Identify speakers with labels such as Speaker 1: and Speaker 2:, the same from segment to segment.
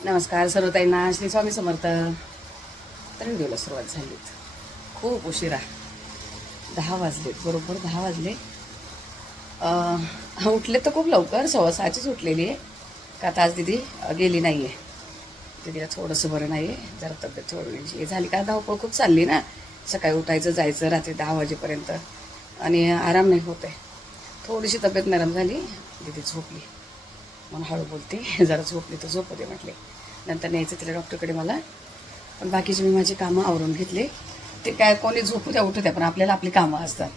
Speaker 1: नमस्कार सर्वताईंना श्री स्वामी समर्थ. तर व्हिडिओला सुरुवात झाली. खूप उशिरा. दहा वाजलेत बरोबर दहा वाजले. उठले तर खूप लवकर सव्वा सहाचीच उठलेली आहे. का आता आज दिदी गेली नाही आहे दिदीला थोडंसं बरं नाही आहे जरा तब्येत थोडी हे झाली. का धावपळ खूप चालली ना. सकाळी उठायचं जायचं रात्री दहा वाजेपर्यंत. आणि आराम नाही होत आहे. थोडीशी तब्येत नरम झाली दिदी झोपली. म्हणून हळू बोलते. जरा झोपली तर झोपू दे म्हटले. नंतर न्यायचं तिला डॉक्टरकडे मला. पण बाकीचे मी माझी कामं आवरून घेतले. ते काय कोणी झोपू द्या उठू द्या पण आपल्याला आपली कामं असतात.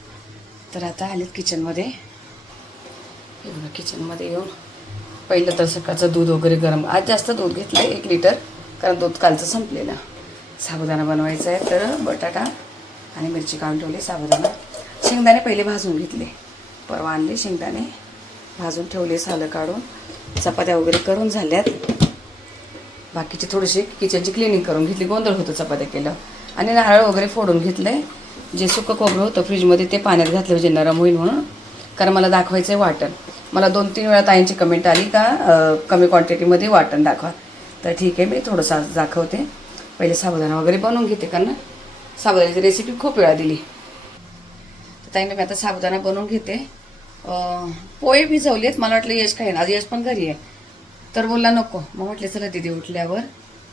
Speaker 1: तर आता आलेत किचनमध्ये हे बघा किचनमध्ये येऊन. पहिलं तर सकाळचं दूध वगैरे गरम. आज जास्त दूध घेतलं आहे एक लिटर कारण दूध कालचं संपलेलं. साबुदाणा बनवायचा आहे तर बटाटा आणि मिरची काढून ठेवली साबुदाणा. शेंगदाणे पहिले भाजून घेतले. परवा आणले शेंगदाणे. भाजून ठेवले सालं काढून. चपात्या वगैरे करून झाल्यात. बाकीची थोडीशी किचनची क्लिनिंग करून घेतली. गोंधळ होतं चपात्या केलं. आणि नारळ वगैरे फोडून घेतले जे सुकं खोबरं होतं फ्रीजमध्ये ते पाण्यात घातलं म्हणजे नरम होईल म्हणून. कारण मला दाखवायचं आहे वाटण. मला दोन तीन वेळा ताईंची कमेंट आली का कमी क्वांटिटीमध्ये वाटण दाखवा. तर ठीक आहे मी थोडंसं दाखवते. पहिले साबुदाणा वगैरे बनवून घेते कारण साबुदाण्याची रेसिपी खूप वेळा दिली. तर ताईने मी आता साबुदाणा बनवून घेते. पोहे भिजवले आहेत मला वाटलं यश काय आज यश पण घरी आहे. तर बोलला नको. मग म्हटले चला दिदी उठल्यावर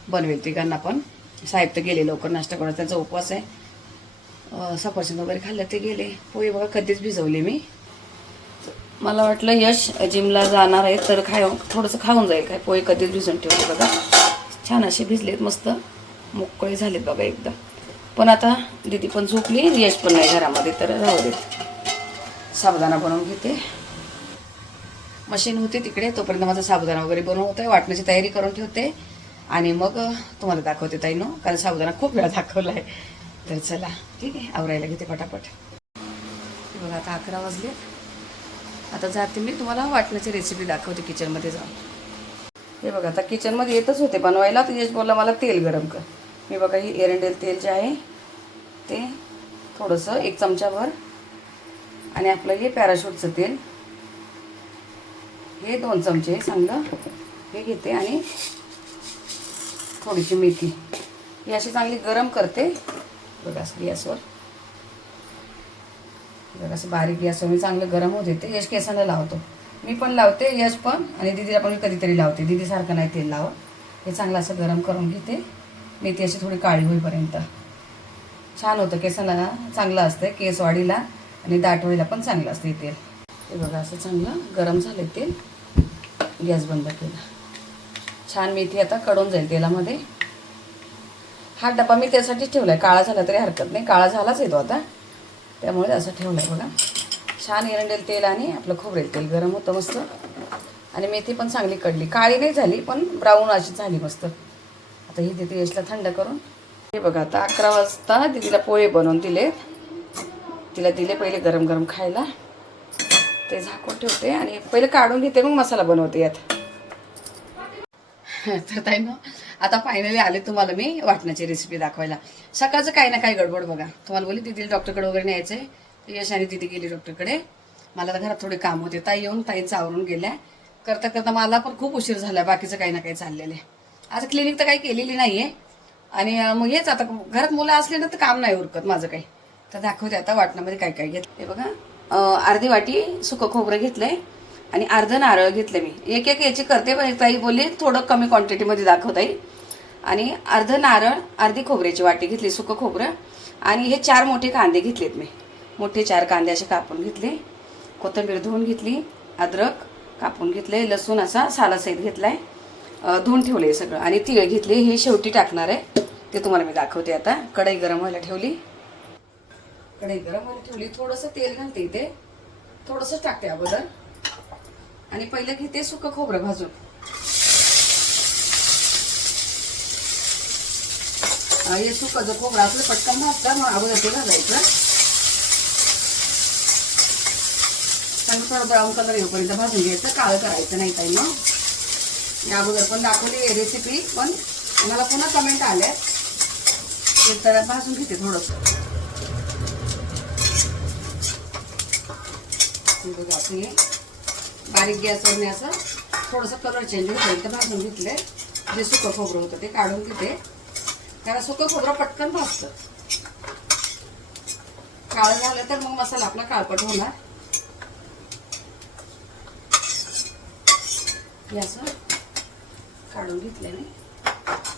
Speaker 1: बनवेल तिघांना पण. साहेब तर गेले लवकर नाश्ता करून. त्यांचा उपवास आहे. सफरचंद वगैरे खाल्लं ते गेले. पोहे बघा कधीच भिजवले मी. मला वाटलं यश जिमला जाणार आहे तर खाय थोडंसं खाऊन जाईल काय. पोहे कधीच भिजून ठेवले बघा. छान असे भिजलेत मस्त. मोकळे झालेत बघा एकदम. पण आता दीदी पण झोपली यश पण नाही घरामध्ये तर राहू देत. साबुदाणा बनवून घेते. मशीन होते तिकडे तोपर्यंत माझा साबुदाणा वगैरे बनवून होते वाटण्याची तयारी करून ठेवते. आणि मग तुम्हाला दाखवते ताईनो कारण साबुदाणा खूप वेळा दाखवला आहे तर चला ठीक आहे आवरायला घेते पटापट. हे बघा आता अकरा वाजले. आता जाते मी तुम्हाला वाटण्याची रेसिपी दाखवते किचनमध्ये जाऊन. हे बघा आता किचनमध्ये येतच होते बनवायला. तर यश बोलला मला तेल गरम कर. मी बघा ही एरंडेल तेल जे आहे ते थोडंसं एक चमचाभर आणि आपलं हे पॅराशूटचं तेल. हे दोन चमचे चांगलं हे घेते आणि थोडीशी मेथी. ही अशी चांगली गरम करते. बघा असं गॅसवर. बघा असं बारीक गॅसवर मी चांगलं गरम होत येते यश केसाला लावतो. मी पण लावते यश पण. आणि दिदीला पण मी कधीतरी लावते. दीदीसारखं नाही तेल लावत. हे चांगलं असं गरम करून घेते. मेथी अशी थोडी काळी होईपर्यंत. छान होतं केसाला चांगलं असतं केस वाढीला आणि दाटवायला पण चांगलं असतं तेल हे बघा असं चांगलं गरम झालं तेल. गॅस बंद केला. छान मेथी आता कडून जाईल तेलामध्ये. हा डबा मी त्यासाठीच ठेवला आहे काळा झाला तरी हरकत नाही. काळा झालाच येतो आता. त्यामुळे असं ठेवलं आहे बघा. छान एरंडेल तेल आणि आपलं खोबरेल तेल गरम होतं मस्त. आणि मेथी पण चांगली कडली. काळी नाही झाली पण ब्राऊन अशी झाली मस्त. आता ही तिथे यशला थंड करून. हे बघा आता अकरा वाजता दिदीला पोहे बनवून दिलेत. तिला दिले पहिले गरम गरम खायला. ते झाकून ठेवते आणि पहिले काढून घेते मग मसाला बनवते यात. तर ताई ना आता फायनली आले तुम्हाला मी वाटण्याची रेसिपी दाखवायला. सकाळचं काही ना काही गडबड बघा. तुम्हाला बोलली दिदीला डॉक्टरकडे वगैरे न्यायचं आहे यश आणि दिदी गेली डॉक्टरकडे मला तर घरात थोडे काम होते. ताई येऊन ताई आवरून गेल्या. करता करता मला पण खूप उशीर झाला बाकीचं काही ना काही चाललेलं आहे. आज क्लिनिक तर काही केलेली नाही आहे आणि मग हेच आता घरात मुलं असले ना तर काम नाही उरकत माझं काही. तर दाखवते आता वाटणामध्ये काय काय घेत बघा. अर्धी वाटी सुकं खोबरं घेतलंय आणि अर्ध नारळ घेतलं मी. एक एक याची करते पण ताई बोलली थोडं कमी क्वांटिटीमध्ये दाखवता येईल आणि अर्ध नारळ अर्धी खोबऱ्याची वाटी घेतली सुकं खोबरं. आणि हे चार मोठे कांदे घेतलेत मी. मोठे चार कांदे असे कापून घेतले. कोथिंबीर धुवून घेतली अद्रक कापून घेतले लसूण असा सालासहित घेतलाय. आहे धुवून ठेवले सगळं. आणि तिळ घेतले हे शेवटी टाकणार आहे. ते तुम्हाला मी दाखवते आता. कढई गरम व्हायला ठेवली. कढई गरम व्हायला ठेवली. थोडंसं तेल घालते इथे. थोडंसं टाकते अगोदर. आणि पहिलं घेते सुकं खोबरं भाजून. हे सुकं जर खोबरं असलं पटकन भाजतं मग अगोदर ते घालायचं चांगलं थोडं ब्राऊन कलर येऊपर्यंत भाजून घ्यायचं. काळं करायचं नाही काही मग. मी अगोदर पण दाखवली रेसिपी पण मला पुन्हा कमेंट आल्या तर भाजून घेते थोडंसं. हे बघा असं हे. बारीक गॅसवर मी असं थोडंसं कलर चेंज होईल तर भाजून घेतले जे सुकं खोबरं होतं ते काढून घेते. त्याला सुकं खोबरं पटकन भाजतं. काळं झालं तर मग मसाला आपला काळपट होणार. हे असं काढून घेतलं नाही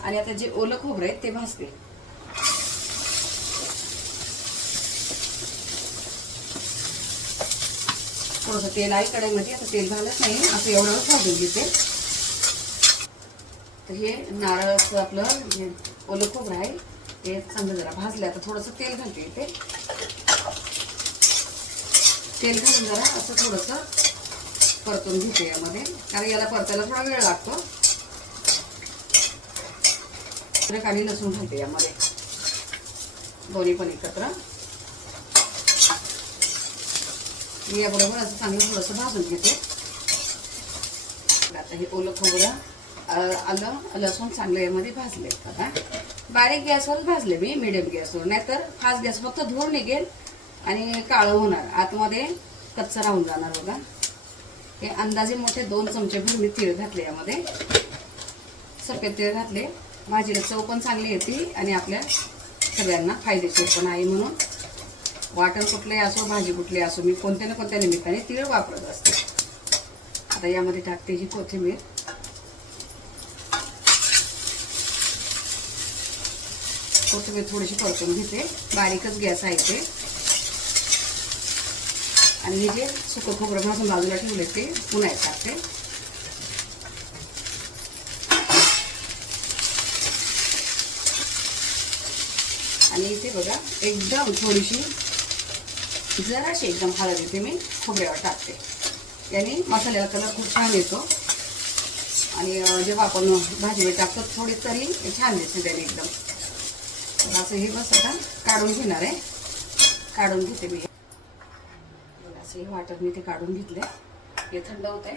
Speaker 1: आणि आता जे ओलं खोबरं आहे ते भाजते. थोडंसं तेल आहे कढईमध्ये आता तेल घालत नाही. असं एवढं भाजून घेते. तर हे नारळाचं आपलं जे ओलं खोबरं आहे ते चांगलं जरा भाजलं आता थोडंसं तेल घालते इथे. तेल घालून जरा असं थोडंसं परतून घेते यामध्ये कारण याला परतायला थोडा वेळ लागतो. अद्रक आणि लसूण घालते यामध्ये. दोन्ही पण एकत्र. मी याबरोबर असं चांगलं थोडंसं भाजून घेते. आता हे ओलं खोबरं आलं लसूण चांगलं यामध्ये भाजले. बघा. बारीक गॅसवर भाजले मी मिडियम गॅसवर. नाहीतर फास्ट गॅस फक्त धूर निघेल आणि काळं होणार. आतमध्ये कच्चा राहून जाणार बघा. हे अंदाजे मोठे दोन चमचे भर मी तीळ घातले यामध्ये. सफेद तीळ घातले. भाजीला चव पण चांगली येते आणि आपल्या सगळ्यांना फायदेशीर पण आहे म्हणून. वाटण कुठले असो भाजी कुठली असो मी कोणत्या ना कोणत्या निमित्ताने तीळ वापरत असते. आता यामध्ये टाकते ही कोथिंबीर. कोथिंबीर थोडीशी परतून घेते. बारीकच गॅस आहे ते. आणि हे जे सुकं खोबरं भाजून बाजूला ठेवले ते पुन्हा टाकते. आणि इथे बघा एकदम थोडीशी जराशी एकदम हळद इथे मी खोबऱ्यावर टाकते. याने मसाल्याला कलर खूप छान येतो. आणि जेव्हा आपण भाजीवर टाकतो थोडी तरी छान दिसते त्याने एकदम. तर असं हे बस आता काढून घेणार आहे. काढून घेते मी. असं हे वाटत मी ते काढून घेतले हे थंड होत आहे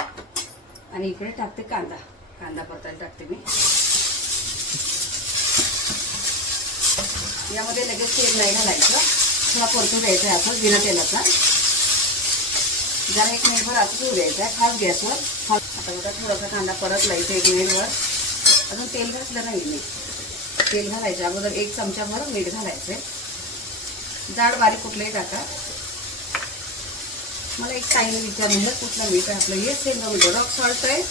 Speaker 1: आणि इकडे टाकते कांदा. कांदा परतायला टाकते मी. यामध्ये लगेच तेल नाही घालायचं. थोडा परतू द्यायचा आहे असं बिना तेलाचा. जरा एक मिनिटभर असं होऊ द्यायचं आहे. खास गॅसवर. आता बघा थोडासा कांदा परत लायचा एक मिनिटभर अजून तेल घातलं नाही मी. तेल घालायचं. अगोदर एक चमच्याभर मीठ घालायचं आहे जाड बारीक कुठलंही टाका. मला एक ताईने विचारलेलं कुठलं मीठ आहे आपलं. हे सेंद मीठ रॉक सॉल्ट आहे.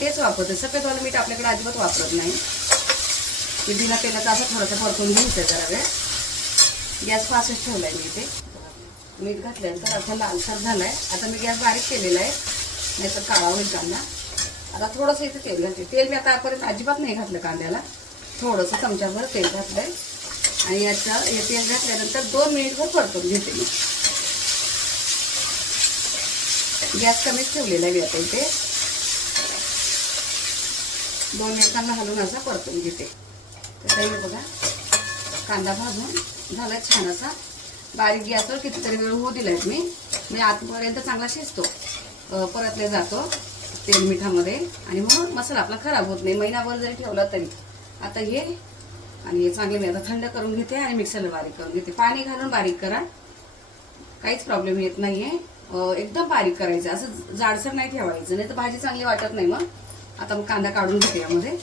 Speaker 1: तेच वापरते सफेदवालं मीठ आपल्याकडे अजिबात वापरत नाही. बिना तेलाचं असं थोडंसं परतून घ्यायचं जरा वेळ. गॅस फासच ठेवला आहे मी इथे. मीठ घातल्यानंतर असा लालसर झाला आहे आता मी गॅस बारीक केलेला आहे. नाहीतर काळा होईल कांदा. आता थोडंसं इथे तेल घातले तेल मी आता आतापर्यंत अजिबात नाही घातलं कांद्याला. थोडंसं चमच्याभर तेल घातलं आहे आणि याचं हे तेल घातल्यानंतर दोन मिनिटभर परतून घेते मी. गॅस कमीच ठेवलेला आहे मी आता इथे. दोन मिनिटांना हलवून असा परतून घेते. तर बघा कांदा भाजून झाला छान असा. बारीक गॅसवर कितीतरी वेळ होऊ दिलाय मी म्हणजे आतपर्यंत चांगला शिजतो. परतले जातो तेल मिठामध्ये. आणि म्हणून मसाला आपला खराब होत नाही. महिनाभर जरी ठेवला तरी. आता हे आणि हे चांगले मी आता थंड करून घेते आणि मिक्सरला बारीक करून घेते. पाणी घालून बारीक करा. काहीच प्रॉब्लेम येत नाही आहे एकदम बारीक करायचं. असं जाडसर नाही ठेवायचं. नाही तर भाजी चांगली वाटत नाही मग. आता मग कांदा काढून घेते यामध्ये.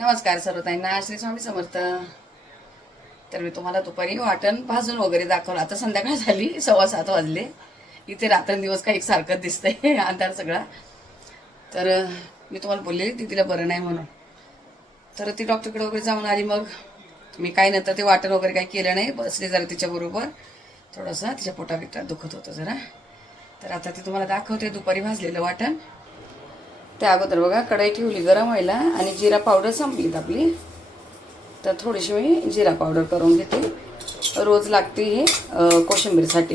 Speaker 1: नमस्कार सर्वताईंना श्री स्वामी समर्थ. तर मी तुम्हाला दुपारी वाटण भाजून वगैरे दाखवलं. आता संध्याकाळ झाली सव्वा सात वाजले. इथे रात्रंदिवस काही एकसारखंच दिसतंय अंधार सगळा. तर मी तुम्हाला बोलले तिला बरं नाही म्हणून. तर ती डॉक्टरकडे वगैरे जाऊन आली मग. मी काय नंतर ते वाटण वगैरे काही केलं नाही बसले जरा तिच्याबरोबर थोडंसं तिच्या पोटा दुखत होतं जरा. तर आता ते तुम्हाला दाखवते दुपारी भाजलेलं वाटण. त्या अगोदर बघा कढई ठेवली गरम व्हायला आणि जिरा पावडर संपलीत आपली. तर थोडीशी मी जिरा पावडर करून घेते. रोज लागते हे कोशिंबीरसाठी.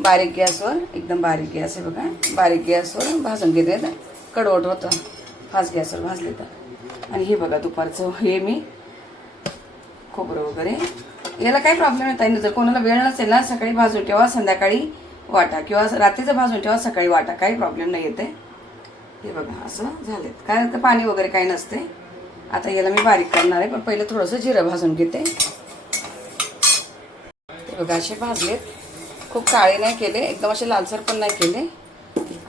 Speaker 1: बारीक गॅसवर एकदम बारीक गॅस आहे बघा. बारीक गॅसवर भाजून घेते तर कडवट होतं. फास्ट गॅसवर भाजले तर. आणि हे बघा दुपारचं हे मी खोबरं वगैरे. याला काही प्रॉब्लेम येत नाही जर कोणाला वेळ नसेल ना सकाळी भाजून ठेवा संध्याकाळी वाटा. किंवा रात्रीचं भाजून ठेवा सकाळी वाटा. काही प्रॉब्लेम नाही येते. हे बघा असं झालेत. काय तर पाणी वगैरे काही नसते. आता याला मी बारीक करणार आहे पण पहिलं थोडंसं जिरं भाजून घेते. हे बघा असे भाजलेत. खूप काळे नाही केले एकदम असे लालसर पण नाही केले.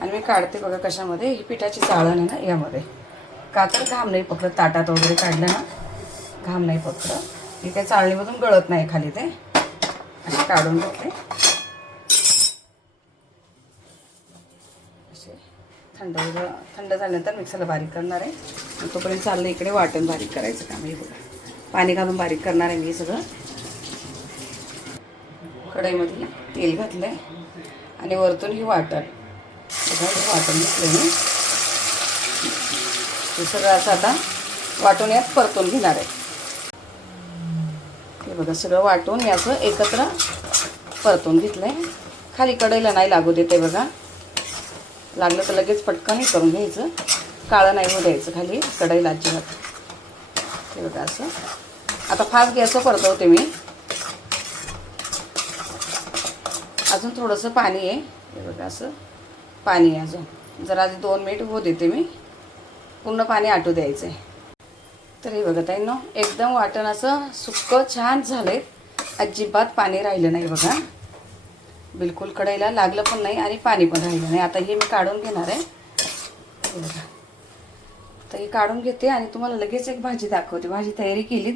Speaker 1: आणि मी काढते बघा कशामध्ये ही पिठाची चाळण आहे ना यामध्ये. का तर घाम नाही पकडत ताटात वगैरे काढलं ना. घाम नाही पकडत. ही त्या चाळणीमधून गळत नाही खाली ते. असे काढून घेते असे थंड होईल थंड झाल्यानंतर मिक्सरला बारीक करणार आहे. तोपर्यंत चाललं इकडे वाटण बारीक करायचं काम हे बघा. पाणी घालून बारीक करणार आहे मी सगळं. कढईमध्ये तेल घातलं आहे आणि वरतून ही वाटण. बघा हे वाटण घेतलं मी हे सगळं असं आता वाटून यात परतून घेणार आहे. हे बघा सगळं वाटून याचं एकत्र परतून घेतलं आहे खाली कढईला नाही लागू देते बघा. लागलं तर लगेच पटकन हे करून घ्यायचं. काळं नाही होऊ द्यायचं खाली कढईला अजिबात. हे बघा असं. आता फास्ट गॅसवर परतवते मी अजून थोडंसं पाणी आहे. हे बघा असं. पाणी आहे अजून. जरा आधी दोन मिनिट होऊ देते मी. पूर्ण पाणी आटू द्यायचं आहे तर हे बघा ताईंनो एकदम वाटण असं सुक्कं छान झालं आहे अजिबात पाणी राहिलं नाही बघा. बिलकुल कढईला लागलं पण नाही आणि पाणी पण राहिलं नाही. आता हे मी काढून घेणार आहे. तर हे काढून घेते आणि तुम्हाला लगेच एक भाजी दाखवते. भाजी तयारी केली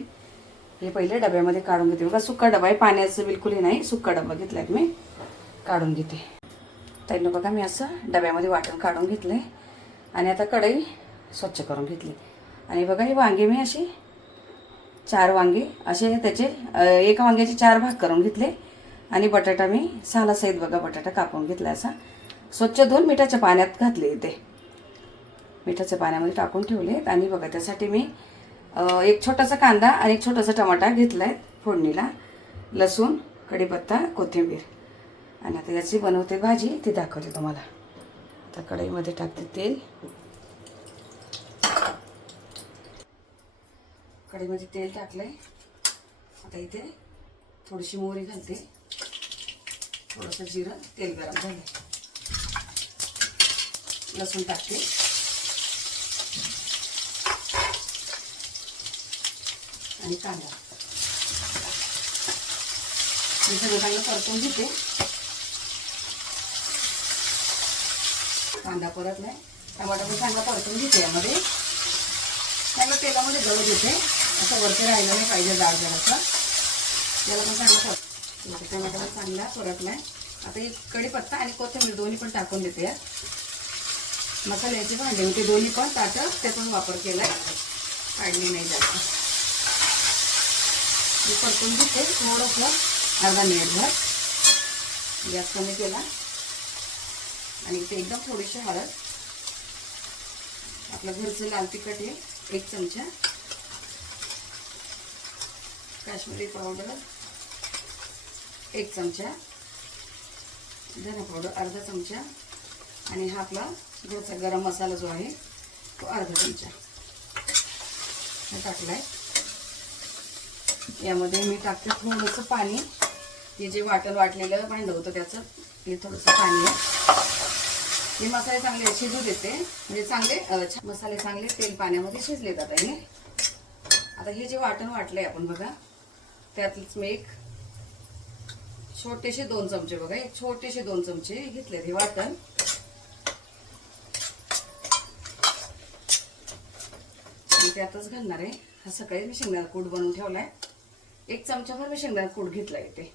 Speaker 1: हे पहिले डब्यामध्ये काढून घेते. बघा सुक्का डबा आहे. पाण्याचं बिलकुल हे नाही. सुक्का डबा घेतला आहे मी. काढून घेते. त्यांना बघा मी असं डब्यामध्ये वाटण काढून घेतलं आहे आणि आता कढई स्वच्छ करून घेतली. आणि बघा हे वांगे मी असे चार वांगे असे त्याचे एका वांग्याचे चार भाग करून घेतले. आणि बटाटा मी सालासहित बघा बटाटा कापून घेतला असा. स्वच्छ धुवून मिठाच्या पाण्यात घातले ते मिठाच्या पाण्यामध्ये टाकून ठेवले आणि बघा त्यासाठी मी एक छोटासा कांदा आणि एक छोटासा टमाटा घेतला आहे फोडणीला. लसूण कढीपत्ता कोथिंबीर. आणि आता याची बनवते भाजी ती दाखवते तुम्हाला. आता कढईमध्ये टाकते तेल. कढईमध्ये तेल टाकलंय. आता इथे थोडीशी मोहरी घालते. थोडंसं जिरं तेल गरम झालं लसूण टाकते. आणि कांदा. मी सगळं चांगलं परतून घेते. कांदा परत नाही. टमाटा पण चांगला परतून घेते यामध्ये. चांगलं तेलामध्ये गळू देते. असं वरती राहिलं नाही पाहिजे जाड जाड असं त्याला पण चांगलं परत म्हणजे टमाटा चांगला परतलाय. आता एक कढीपत्ता आणि कोथिंबीर दोन्ही पण टाकून देते. यात मसाल्याचे भांडे होते दोन्ही पण ताटं ते पण वापर केला काढली नाही जास्त मी परतून घेते थोडंसं अर्धा मिनिटभर. गॅस कमी केला. आणि इथे एकदम थोडीशी हळद. आपलं घरचं लाल तिखट आहे एक चमचा. काश्मीरी पावडर. एक चमचा धना पावडर अर्धा चमचा. आणि हा आपला घरचा गरम मसाला जो आहे तो अर्धा चमचा. हा टाकलाय. यामध्ये मी टाकते थोडंसं पाणी. हे जे वाटण वाटलेलं भांडं होतं त्याचं हे थोडंसं पाणी. आहे हे मसाले चांगले शिजू देते. म्हणजे चांगले मसाले चांगले तेल पाण्यामध्ये शिजले जातात हे आता हे जे वाटण वाटलंय आपण बघा त्यातच मी एक छोटेसे दोन चमचे बघा एक छोटेसे दोन चमचे घेतले हे वाटण. मी त्यातच घालणार आहे. हा सकाळी मी शेंगदाणा कूट बनवून ठेवलाय. एक चमचाभर मी शेंगदाणा कूट घेतला इथे.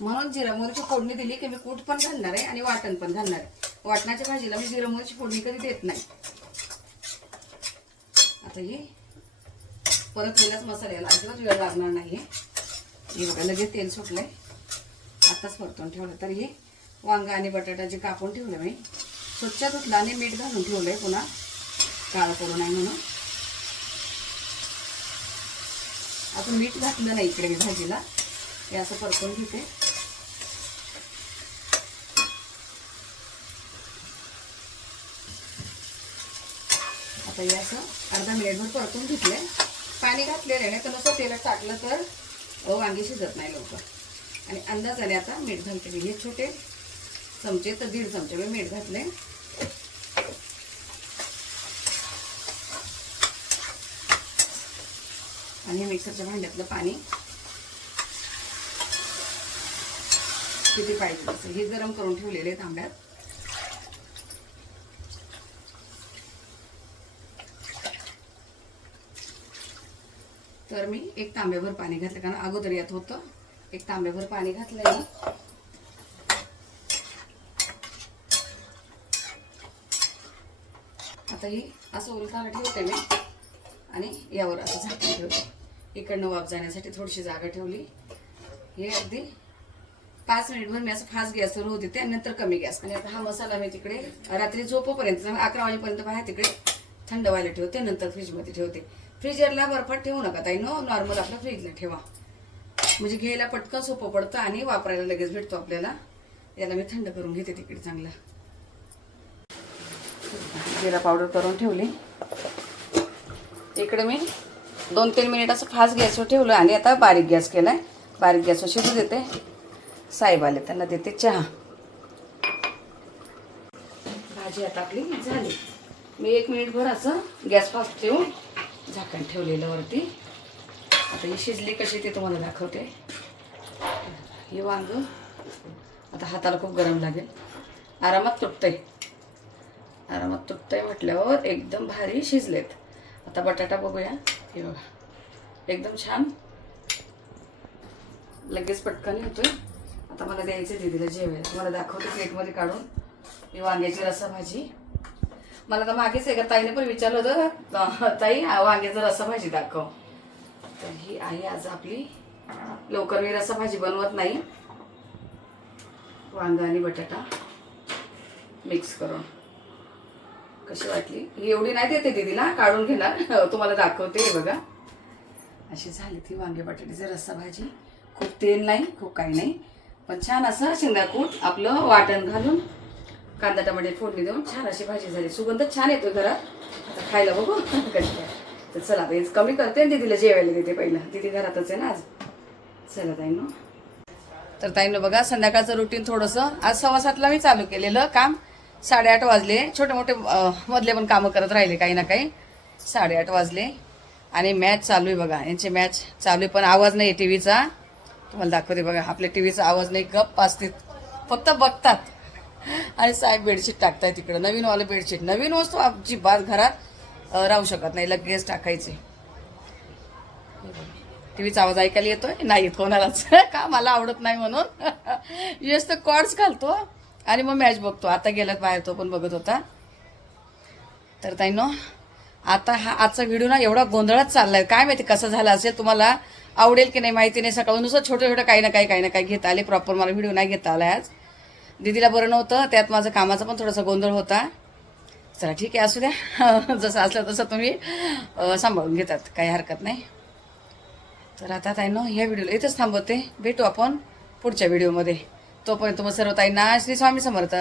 Speaker 1: म्हणून जिरा मोहरीची फोडणी दिली की मी कूट पण घालणार आहे आणि वाटण पण घालणार आहे. वाटणाच्या भाजीला मी जिरा मोहरीची फोडणी कधी देत नाही. आता हे परत गेल्याच मसाल्याला अजिबात वेळ लागणार नाही हे बघा लगेच तेल सुटलंय. आताच परतून ठेवलं. तर हे वांगा आणि बटाटा जे कापून ठेवलं मी. स्वच्छ धुतलं आणि मीठ घालून ठेवलं आहे पुन्हा. काळ पडू नये म्हणून. आता मीठ घातलं नाही इकडे मी भाजीला. हे असं परतून घेते. आता हे असं अर्धा मिनिटभर परतून घेतलंय. पाणी घातलेलं आहे तर नुसतं तेलात टाकलं तर वांगी शिजत नाही लवकर. आणि अंदाज आले आता मीठ घालते मी हे छोटे चमचे तर दीड चमचे. मी मीठ घातले. आणि मिक्सरच्या भांड्यातलं पाणी किती पाहिजे असं हे गरम करून ठेवलेले तांब्यात तर मी एक तांब्यावर पाणी घातलं कारण अगोदर यात होतं. एक तांब्याभर पाणी घातलंय मी आता ही असं उलटाला ठेवते मी आणि यावर असं झाकून ठेवते. इकडनं वाफ जाण्यासाठी थोडीशी जागा ठेवली. हे अगदी पाच मिनिटभर मी असं फास्ट गॅस सुरू होते त्यानंतर कमी गॅस. आणि आता हा मसाला मी तिकडे रात्री झोपोपर्यंत अकरा वाजेपर्यंत बाहेर तिकडे थंड व्हायला ठेवते नंतर फ्रीजमध्ये ठेवते. फ्रीजरला बर्फात ठेवू नका ताई. नो नॉर्मल आपल्या फ्रीजला ठेवा. म्हणजे घ्यायला पटकन सोपं पडतं आणि वापरायला लगेच भेटतो आपल्याला. याला मी थंड करून घेते तिकडे चांगलं. जिरा पावडर करून ठेवली. इकडे मी दोन तीन मिनिट असं फास्ट गॅसवर ठेवलं आणि आता बारीक गॅस केलाय. बारीक गॅसवर शिजू देते. साहेब आले त्यांना देते चहा. भाजी आता आपली झाली. मी एक मिनिटभर असं गॅस फास्ट ठेवून झाकण ठेवलेलं वरती. आता ही शिजली कशी ते तुम्हाला दाखवते. हे वांग आता हाताला खूप गरम लागेल. आरामात तुटतंय. आरामात तुटतंय म्हटल्यावर एकदम भारी शिजलेत. आता बटाटा बघूया. हे बघा. एकदम छान. लगेच पटकन येतोय. आता मला द्यायचं दीदीला जेवायला. तुम्हाला दाखवते प्लेटमध्ये काढून. ही वांग्याची रस्सा भाजी मला तर मागेच एका ताईने पण विचारलं होतं ताई वांग्याचं रस्सा भाजी दाखव. तर ही आहे आज आपली लवकर मी रसा भाजी बनवत नाही. वांगा आणि बटाटा मिक्स करून. कशी वाटली? ही एवढी नाही देते दीदीला काढून घेणार. तुम्हाला दाखवते हे बघा. अशी झाली ती वांगे बटाट्याची रस्सा भाजी खूप तेल नाही खूप काही नाही. पण छान असं शेंगाकूट आपलं वाटण घालून कांदा टमाटे फोडणी देऊन छान अशी भाजी झाली. सुगंध छान येतो घरात. आता खायला बघू. कशी काय? तर चला आता हेच कमी करते आणि दीदीला जेवायला देते पहिलं. दीदी घरातच आहे ना आज. चला ताईनो तर ताईनं बघा संध्याकाळचं रुटीन थोडंसं. आज सव्वा सातला मी चालू केलेलं काम. साडेआठ वाजले. छोटे मोठे मधले पण कामं करत राहिले काही ना काही. साडेआठ वाजले. आणि मॅच चालू आहे बघा. यांची मॅच चालू आहे पण आवाज नाही आहे टी व्हीचा तुम्हाला दाखवते बघा आपल्या टी व्हीचा आवाज नाही. गप्प असते फक्त बघतात. आणि साहेब बेडशीट टाकताय तिकडं. नवीनवालं बेडशीट. नवीन वस्तू अजिबात घरात. राहू शकत नाही लगेच टाकायचे. टीव्हीचा आवाज ऐकायला येतोय? नाही येत कोणालाच. का मला आवडत नाही म्हणून. येस तर कॉर्ड्स घालतो आणि मग मॅच बघतो. आता गेलात बाहेर तो पण बघत होता. तर ताईनो आता हा आजचा व्हिडिओ ना एवढा गोंधळात चाललाय. काय माहिती कसं झालं असेल तुम्हाला आवडेल की नाही माहिती नाही. सकाळून नुसतं छोटं छोटं काही ना काही काही ना काही घेता आले. प्रॉपर मला व्हिडिओ नाही घेता आला आज. दीदीला बरं नव्हतं त्यात माझं कामाचा पण थोडासा गोंधळ होता. चला ठीक आहे असू द्या. जसं असलं तसं तुम्ही सांभाळून घेतात काही हरकत नाही. तर आता ताईंनो ह्या व्हिडिओला इथंच थांबवते. भेटू आपण पुढच्या व्हिडिओमध्ये. तोपर्यंत मग सर्व ताईंना श्री स्वामी समर्थ.